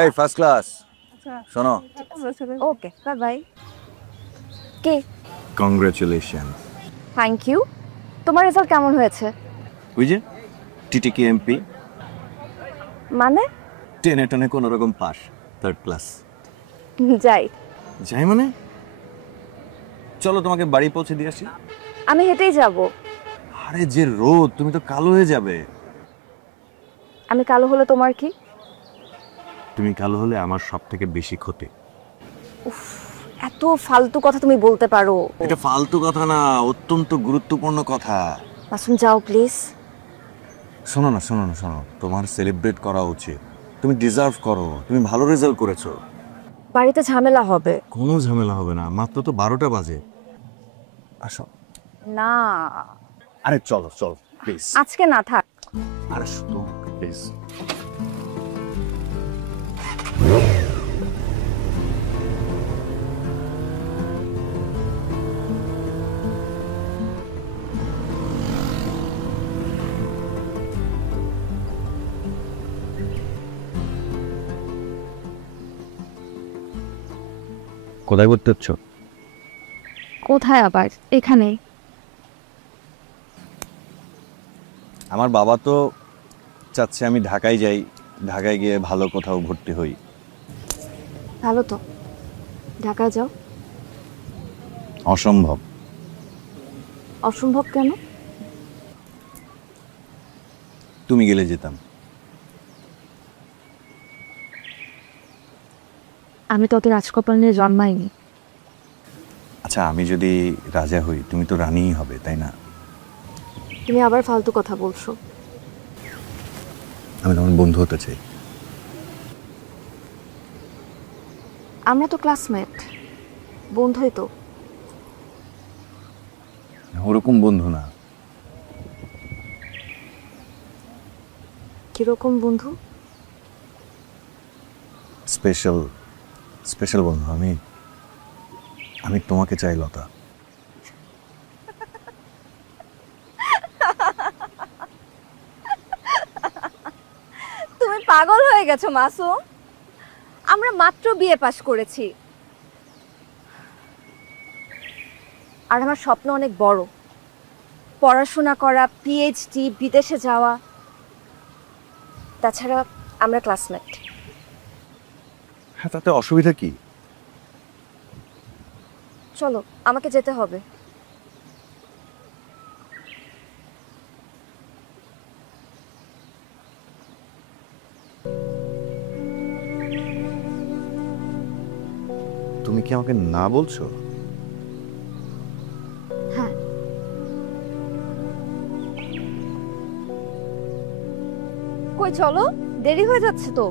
এই first class শোনো। Okay bye bye. কে? কংগ্রাচুলেশন। Thank you. তোমার রেজাল্ট কেমন হয়েছে? ওই যে টিটিকে এমপি মানে? টেনে টেনে কোনো রকম পাস, থার্ড ক্লাস। যাই যাই মানে? চলো তোমাকে বাড়ি পৌঁছে দিয়ে আসি। আমি হেঁটেই যাব। আরে যে রোদ, তুমি তো কালো হয়ে যাবে। আমি কালো হলে তোমার কি? তুমি কালো হলে আমার সব থেকে বেশি ক্ষতি। এত ফালতু কথা তুমি বলতে পারো? এটা ফালতু কথা না, অত্যন্ত গুরুত্বপূর্ণ কথা। মাসুম যাও প্লিজ। শোনো না, তোমার সেলিব্রেট করা উচিত। তুমি ডিজার্ভ করো, তুমি ভালো রেজাল্ট করেছো। বাড়িতে ঝামেলা হবে। কোনো ঝামেলা হবে না, মাত্র তো 12টা বাজে। আসো না আরে চলো প্লিজ। আজকে না, থাক। আরে শুধু প্লিজ। কোথায় ঘুরতে যাচ্ছ? কোথায় আবার? এখানে। আমার বাবা তো চাচ্ছে আমি ঢাকায় যাই, ঢাকায় গিয়ে ভালো কোথাও ভর্তি হই। ভালো তো, ঢাকায় যাও। অসম্ভব। অসম্ভব কেন? তুমি গেলে যেতাম। আমি তো অত রাজকপাল নিয়ে জন্মাইনি। আচ্ছা আমি যদি রাজা হই, তুমি তো রানীই হবে, তাই না? তুমি আবার ফালতু কথা বলছো। আমি তোমার বন্ধু হতে চাই। আমরা তো ক্লাসমেট, বন্ধুই তো। ওরকম বন্ধু না। কিরকম বন্ধু? স্পেশাল বন্ধু। আমি তোমাকে চাই লতা। তুমি পাগল হয়ে গেছো মাসুম। আমরা মাত্র বিএ পাস করেছি, আর আমার স্বপ্ন অনেক বড়। পড়াশোনা করা, পিএইচডি, বিদেশে যাওয়া। তাছাড়া আমরা ক্লাসমেট। হ্যাঁ, তাতে অসুবিধা কি? চলো, আমাকে যেতে হবে। তুমি কি আমাকে না বলছো? হ্যাঁ। কই চলো, দেরি হয়ে যাচ্ছে তো।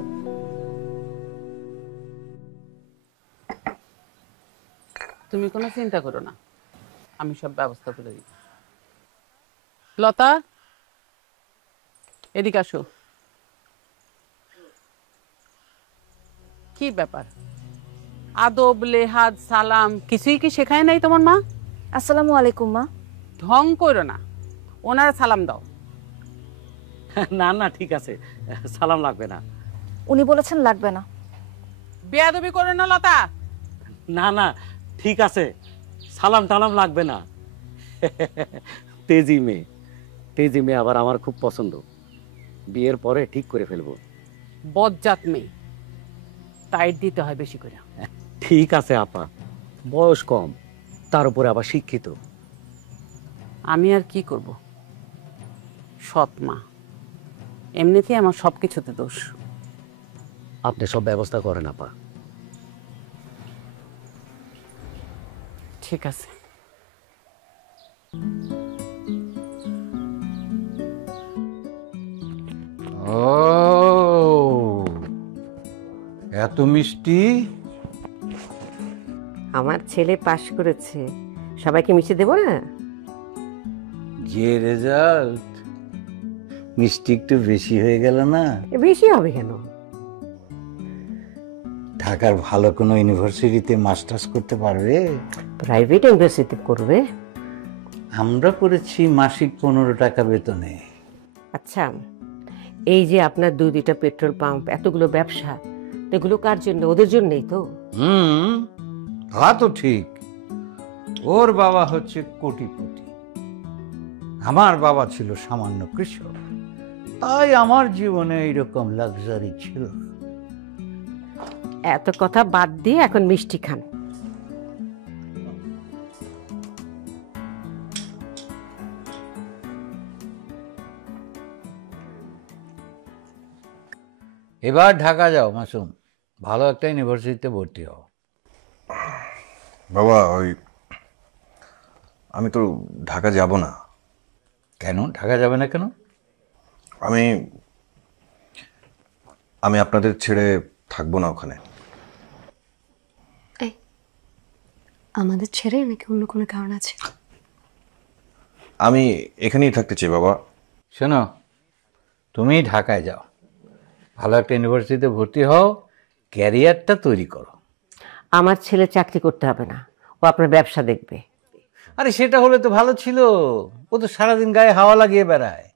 তুমি কোনো চিন্তা করো না, আমি সব ব্যবস্থা করে দিই। লতা, এদিকে আসো। কি ব্যাপার? আদব, লেহাজ, সালাম কিছুই কি শেখায় নাই তোমার মা? আসসালামু আলাইকুম মা। ঢং করো না, ওনারা সালাম দাও। না না ঠিক আছে, সালাম লাগবে না। উনি বলেছেন লাগবে না। বেয়াদবি করো না লতা। না না ঠিক আছে, সালাম টালাম লাগবে না। তেজি মেয়ে আবার আমার খুব পছন্দ। বিয়ের পরে ঠিক করে ফেলবো। বজ্জাত মেয়ে, টাইট দিতে হয় বেশি করে। ঠিক আছে আপা, বয়স কম, তার উপরে আবার শিক্ষিত। আমি আর কি করব, সৎ মা। এমনিতেই আমার সবকিছুতে দোষ। আপনি সব ব্যবস্থা করেন আপা। ঠিক আছে। ও এত মিষ্টি। আমার ছেলে পাশ করেছে, সবাইকে মিশে দেবো না? যে রেজাল্ট, মিষ্টি একটু বেশি হয়ে গেল না? বেশি হবে কেন? ঢাকার ভালো কোনো ইউনিভার্সিটিতে মাস্টার্স করতে পারবে? প্রাইভেট ইউনিভার্সিটি করবে। আমরা করেছি মাসিক 15 টাকা বেতনে। আচ্ছা, এই যে আপনার দুইটা পেট্রোল পাম্প, এতগুলো ব্যবসা, এগুলো কার জন্য? ওদের জন্যই তো। তা তো ঠিক। ওর বাবা হচ্ছে কোটিপতি, আমার বাবা ছিল সামান্য কৃষক, তাই আমার জীবনে এইরকম লাক্সারি ছিল না। এত কথা বাদ দিয়ে এখন মিষ্টি খান। এবার ঢাকা যাও মাসুম, ভালো একটা ইউনিভার্সিটিতে ভর্তি হও। বাবা আমি তো ঢাকা যাব না। কেন ঢাকা যাবে না কেন? আমি আমি আপনাদের ছেড়ে থাকবো না ওখানে। আমাদের ছেড়ে নাকি অন্য কোনো কারণ আছে? আমি এখানেই থাকতে চাই বাবা। শোনো, তুমি ঢাকায় যাও, ভালো একটা ইউনিভার্সিটিতে ভর্তি হও, ক্যারিয়ারটা তৈরি করো। আমার ছেলে চাকরি করতে হবে না, ও আপনার ব্যবসা দেখবে। আরে সেটা হলে তো ভালো ছিল, ও তো সারাদিন গায়ে হাওয়া লাগিয়ে বেড়ায়।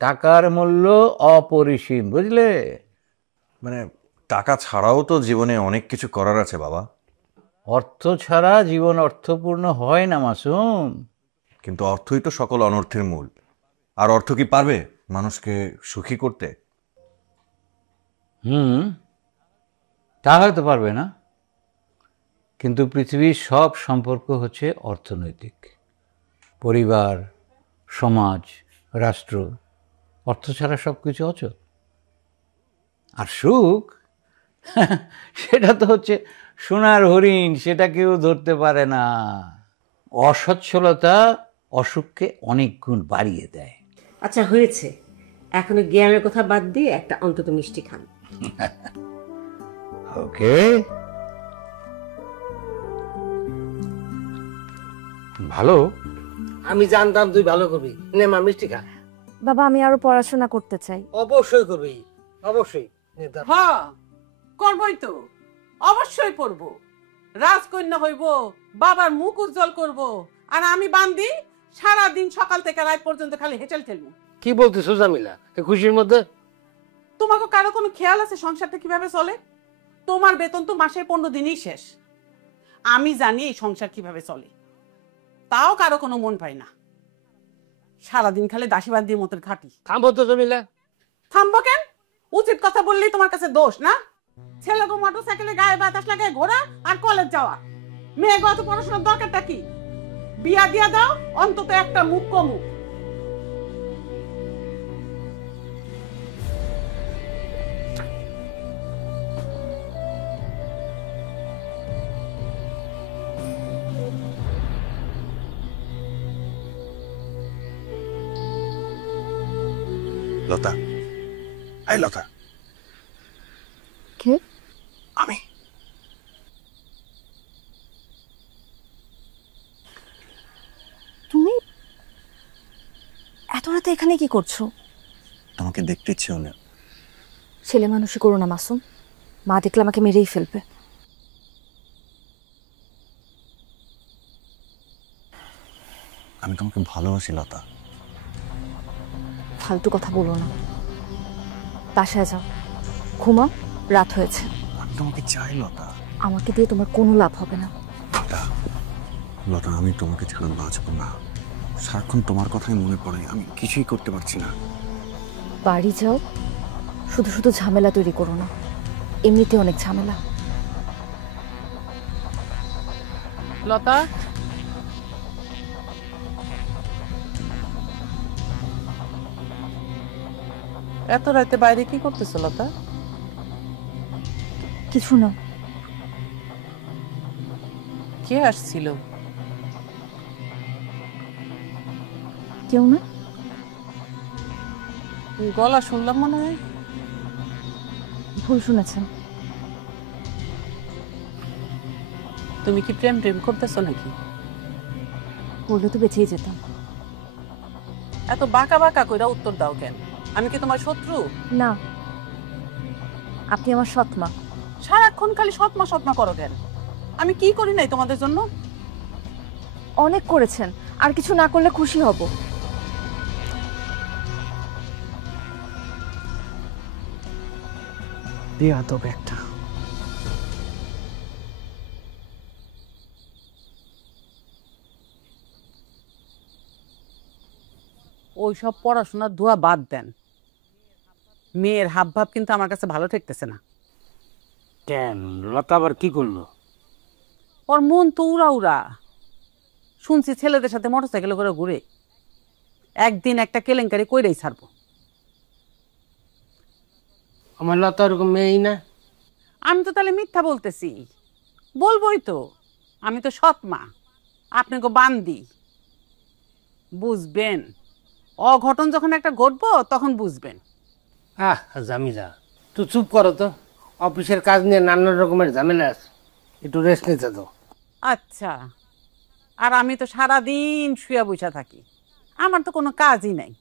টাকার মূল্য অপরিসীম, বুঝলে? মানে টাকা ছাড়াও তো জীবনে অনেক কিছু করার আছে বাবা। অর্থ ছাড়া জীবন অর্থপূর্ণ হয় না মাসুম। কিন্তু অর্থই তো সকল অনর্থের মূল। আর অর্থ কি পারবে মানুষকে সুখী করতে? তা হয়তো পারবে না, কিন্তু পৃথিবীর সব সম্পর্ক হচ্ছে অর্থনৈতিক। পরিবার, সমাজ, রাষ্ট্র, অর্থ ছাড়া সব কিছু অচল। আর সুখ সেটা তো হচ্ছে সোনার হরিণ, সেটা কেউ ধরতে পারে না। অসচ্ছলতা অসুখকে অনেক গুণ বাড়িয়ে দেয়। আচ্ছা হয়েছে, এখন জ্ঞানের কথা বাদ দিয়ে একটা অন্তত মিষ্টি খান। ওকে, ভালো। আমি জানতাম তুই ভালো করবি। নে মা মিষ্টি খা। বাবা আমি আরো পড়াশোনা করতে চাই। অবশ্যই করবি, অবশ্যই। হ্যাঁ করবই তো, অবশ্যই করব। রাজকন্যা হইব, বাবার মুখ উজ্জ্বল করব, আর আমি বান্দি সারাদিন সকাল থেকে রাত পর্যন্ত খালি হেঁটেল ঠেলবো। কি বলতেছো জামিলা, খুশির মধ্যে? তোমাকে কারো কোনো খেয়াল আছে সংসারটা কিভাবে চলে? তোমার বেতন তো মাসের 15 দিনই শেষ। আমি জানি এই সংসার কিভাবে চলে, তাও কারো কোনো মন পায় না। সারাদিন খালি দাসীবান্দির মতন খাটি। থামবো তো জামিলা। থামবো কেন? উচিত কথা বললেই তোমার কাছে দোষ না? ছেলেকে মোটর সাইকেলে গায়ে বাতাস লাগায় ঘোরা আর কলেজ যাওয়া, মেয়ে গত পড়াশোনার দরকারটা কি? বিয়া দিয়া দাও, অন্তত একটা মুখ কমুক। লতা, এই লতা। কে? আমি। তুমি এত রাতে এখানে কি করছো? তোমাকে দেখতে ইচ্ছে হলো। ছেলে মানুষই করো না মাসুম, মা দেখলে আমাকে মেরেই ফেলবে। আমি তোমাকে ভালোবাসি লতা। ফালতু কথা বলো না, বাসায় যাও, ঘুমাও, রাত হয়েছে। আমি তোমাকে চাই লতা। আমাকে দিয়ে তোমার কোনো লাভ হবে না। লতা, লতা আমি তোমাকে ছাড়া বাঁচবো না। সারাক্ষণ তোমার কথাই মনে পড়ে, আমি কিছুই করতে পারছি না। বাড়ি যাও, শুধু শুধু ঝামেলা তৈরি করো না, এমনিতে অনেক ঝামেলা। লতা, এত রাতে বাইরে কি করতেছো লতা? কিছু না। কে আসছিল? কেউ না। গলা শুনলাম মনে হয়। ভুল শুনেছেন। তুমি কি প্রেম প্রেম করতেছো নাকি? বললে তো বেঁচেই যেতাম। এত বাঁকা বাঁকা কইরা উত্তর দাও কেন? আমি কি তোমার শত্রু? না, আপনি আমার সৎমা। সারাক্ষণ খালি সৎমা সৎমা করো কেন? আমি কি করি নাই তোমাদের জন্য? অনেক করেছেন, আর কিছু না করলে খুশি হব। দেয়া তবে একটা। ওইসব পড়াশোনার ধোয়া বাদ দেন, মেয়ের হাব ভাব কিন্তু আমার কাছে ভালো ঠেকতেছে না। কেন, লতা আবার কি করলো? ওর মন তো উড়া উড়া, শুনছি ছেলেদের সাথে মোটরসাইকেল করে ঘুরে, একদিন একটা কেলেঙ্কারি কইরেই ছাড়বো। আমার লতা ওরকম মেয়েই না। আমি তো তাহলে মিথ্যা বলতেছি? বলবোই তো, আমি তো সৎ মা, আপনাকে বান্দি। বুঝবেন, অঘটন যখন একটা ঘটবো তখন বুঝবেন। জামিলা তুই চুপ করো তো, অফিসের কাজ নিয়ে নানা রকমের ঝামেলা আছে, একটু রেস্ট নিতে দাও। আচ্ছা, আর আমি তো সারাদিন শুয়া বসা থাকি, আমার তো কোনো কাজই নাই।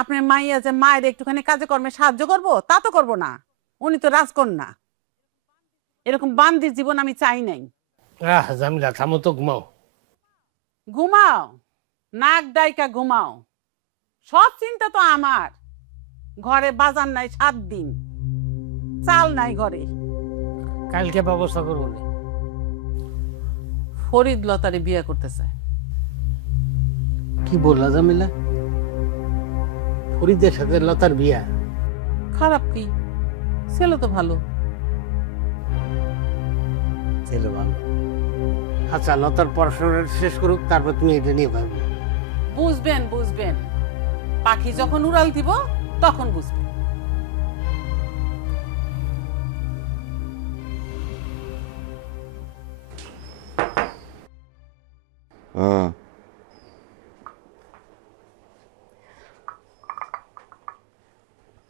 আপনার মাইয়া যে মায়ের একটুখানি কাজে কর্মে সাহায্য করব তা তো করবো না, উনি তো রাজকন্যা। এরকম বান্দির জীবন আমি চাই নাই। জামিলা থামো তো, ঘুমাও। ঘুমাও, নাক ডাইকা ঘুমাও, সব চিন্তা তো আমার। ঘরে বাজার নাই 7 দিন, চাল নাই ঘরে। কালকে ব্যবস্থা করবো নি। ফরিদ লতারে বিয়ে করতেছে। কি বললা জামিলা? ফরিদের সাথে লতার বিয়া? খারাপ কি, ছেলে তো ভালো। ছেলে ভালো। আচ্ছা, লতার পড়াশোনা শেষ করুক, তারপর তুমি এটা নিয়ে ভাববে। বুঝবেন বুঝবেন, পাখি যখন উড়াল দিব তখন বুঝবেন।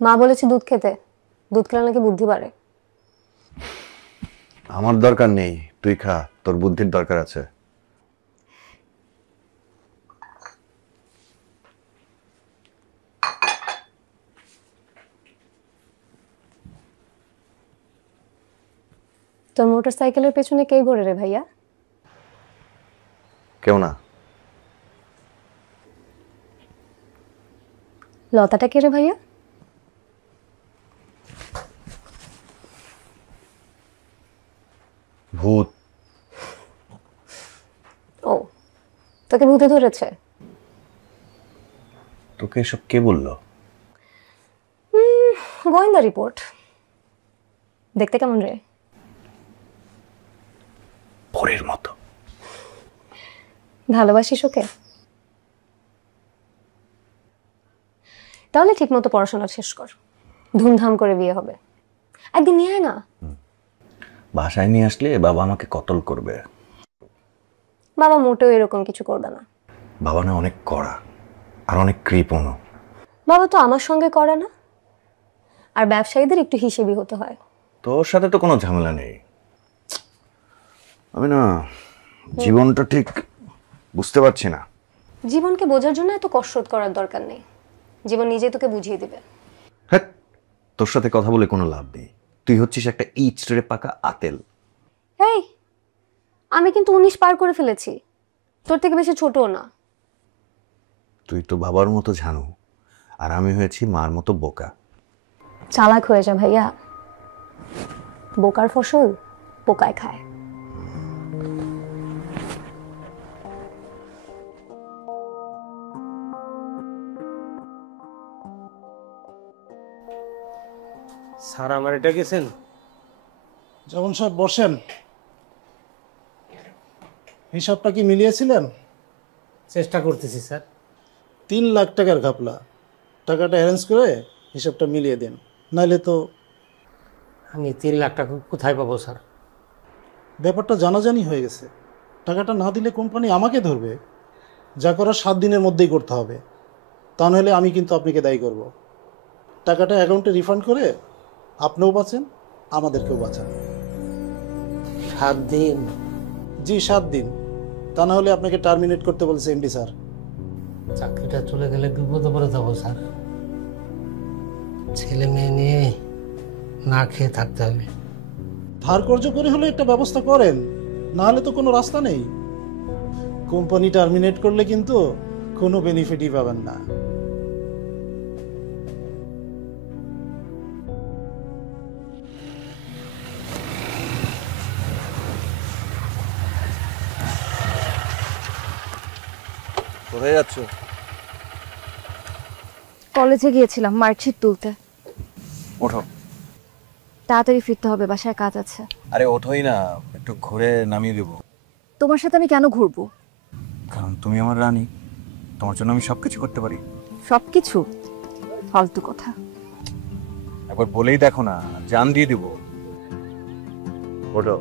মা বলেছে দুধ খেতে, দুধ খেলে নাকি বুদ্ধি বাড়ে। আমার দরকার নেই, তুই খা, তোর বুদ্ধির দরকার আছে। তোর মোটর সাইকেলের পেছনে কে ঘোরে রে ভাইয়া? কেউ না। লতাটা কে রে ভাইয়া? ভূত। ও, তোকে ভূতে ধরেছে? তোকে এসব কে বললো? গোয়েন্দা রিপোর্ট। দেখতে কেমন রে? পরের মতো। ভালোবাসিস ওকে? তাহলে ঠিক মতো পড়াশোনা শেষ কর, ধুমধাম করে বিয়ে হবে। একদিন নিয়ে আয় না। বাসায় নিয়ে আসলে বাবা আমাকে কতল করবে। বাবা মোটেও এরকম কিছু করবে না। বাবা না অনেক কড়া আর অনেক কৃপণও। বাবা তো আমার সঙ্গে করে না, আর ব্যবসায়ীদের একটু হিসেবি হতে হয়। তোর সাথে তো কোনো ঝামেলা নেই। আমি না জীবনটা ঠিক বুঝতে পারছি না। জীবনকে বোঝার জন্য এত কসরত করার দরকার নেই, জীবন নিজেই তোকে বুঝিয়ে দিবে। হ্যাঁ, তোর সাথে কথা বলে কোনো লাভ নেই। তুই হচ্ছিস একটা ইচড়ে পাকা আতেল। এই, আমি কিন্তু 19 পার করে ফেলেছি, তোর থেকে বেশি ছোটও না। তুই তো বাবার মতো ঝানু, আর আমি হয়েছি মার মতো বোকা। চালাক হয়ে যা ভাইয়া, বোকার ফসল পোকায় খায়। স্যার আমার এটা গেছেন? যেমন সাহেব বসেন। হিসাবটা কি মিলিয়েছিলেন? চেষ্টা করতেছি স্যার। 3 লাখ টাকার ঘাপলা, টাকাটা অ্যারেঞ্জ করে হিসাবটা মিলিয়ে দেন, নাইলে তো। আমি 3 লাখ টাকা কোথায় পাবো স্যার? ব্যাপারটা জানাজানি হয়ে গেছে, টাকাটা না দিলে কোম্পানি আমাকে ধরবে। যা করার 7 দিনের মধ্যেই করতে হবে, তা নাহলে আমি কিন্তু আপনাকে দায়ী করব। টাকাটা অ্যাকাউন্টে রিফান্ড করে আপনিও বাঁচেন, আমাদেরকেও বাঁচান। 7 দিন? জি 7 দিন, তা না হলে আপনাকে টার্মিনেট করতে বলেছে এমডি স্যার। চাকরিটা চলে গেলে বিপদে পড়ে যাবো স্যার। ছেলে মেয়ে নিয়ে না খেয়ে থাকতে হবে। ধার কর্য করে হলে একটা ব্যবস্থা করেন, না হলে তো কোনো রাস্তা নেই। কোম্পানি টার্মিনেট করলে কিন্তু কোনো বেনিফিটই পাবেন না। কোথায় যাচ্ছ? কলেজে গিয়েছিলাম মার্কশিট তুলতে। ওঠো। তাড়াতাড়ি ফিরতে হবে, বাসায় কাজ আছে। আরে ওঠোই না, একটু ঘুরে নামিয়ে দেবো। তোমার সাথে আমি কেন ঘুরবো? কারণ তুমি আমার রানী, তোমার জন্য আমি সবকিছু করতে পারি। সবকিছু ফালতু কথা। একবার বলেই দেখো না, জান দিয়ে দেবো। ওঠো।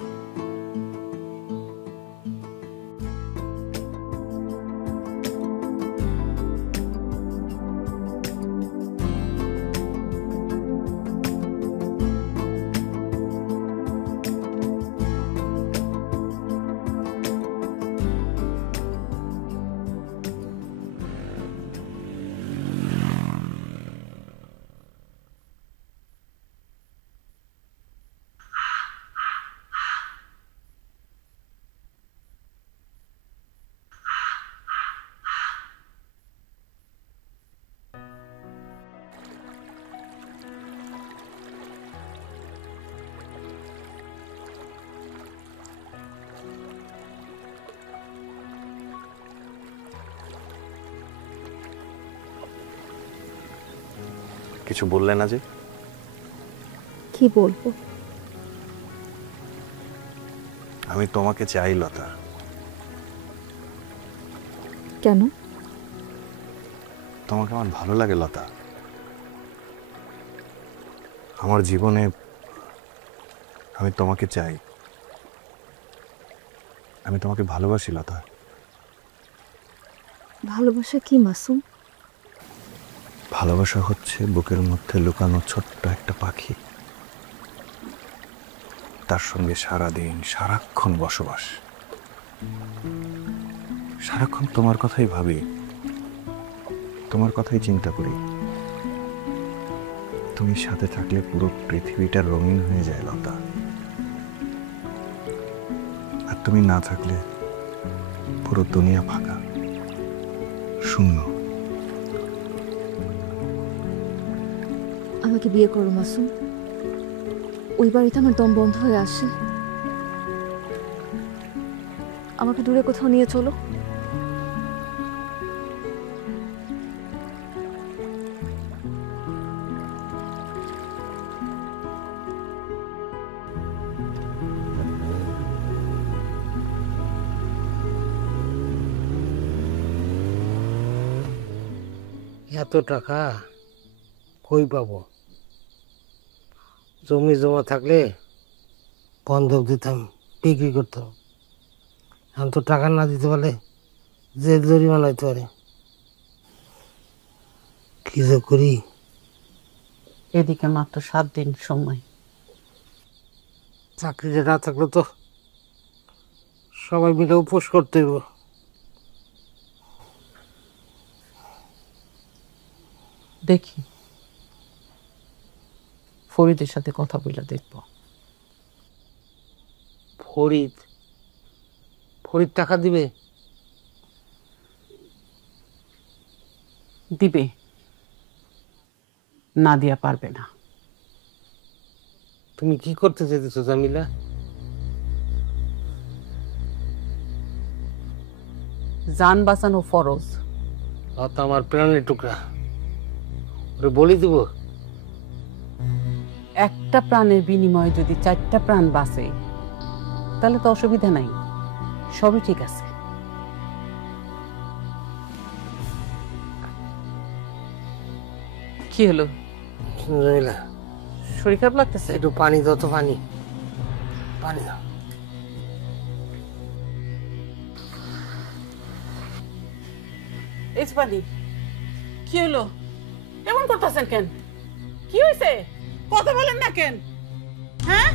কিছু বললে না যে? কি বলবো? আমি তোমাকে চাই লতা। কেন? তোমাকে আমার ভালো লাগে লতা। আমার জীবনে আমি তোমাকে চাই, আমি তোমাকে ভালোবাসি লতা। ভালোবাসা কি মাসুম? ভালোবাসা হচ্ছে বুকের মধ্যে লুকানো ছোট্ট একটা পাখি, তার সঙ্গে সারাদিন সারাক্ষণ বসবাস। সারাক্ষণ তোমার কথাই ভাবি, তোমার কথাই চিন্তা করি। তুমি সাথে থাকলে পুরো পৃথিবীটা রঙিন হয়ে যায় লতা, আর তুমি না থাকলে পুরো দুনিয়া ফাঁকা, শূন্য। আমাকে বিয়ে করো মাসুম। ওই বাড়িতে আমার দম বন্ধ হয়ে আসে। আমাকে দূরে কোথাও নিয়ে চলো। এত টাকা কই পাবো? জমি জমা থাকলে বন্ধক দিতাম, বিক্রি করতাম। এখন তো টাকা না দিতে পারলে জেল জরিমানা হইতে পারে। কি যে করি? এদিকে মাত্র 7 দিন সময়। চাকরিটা না থাকলে তো সবাই মিলে উপোস করতে হইব। দেখি ফরিদের সাথে কথা বলে দেখব। ফরিদ ফরিদ টাকা দিবে? দিবে, না দিয়া পারবে না। তুমি কি করতে চাইতেছো জামিলা? জান বাঁচানো ফরজ। অত আমার প্রাণের টুকরা, ওরে বলি দিব? একটা প্রাণের বিনিময়ে যদি 4টা প্রাণ বাঁচে তাহলে তো অসুবিধা নাই, সবই ঠিক আছে। কি হলো? জামিলা, শরীর খারাপ লাগতেছে? একটু পানি দাও তো, পানি পানি দাও। এই পানি। কি হলো? এমন করতেছেন কেন? কি হয়েছে? কথা বলেন না কেন? হ্যাঁ,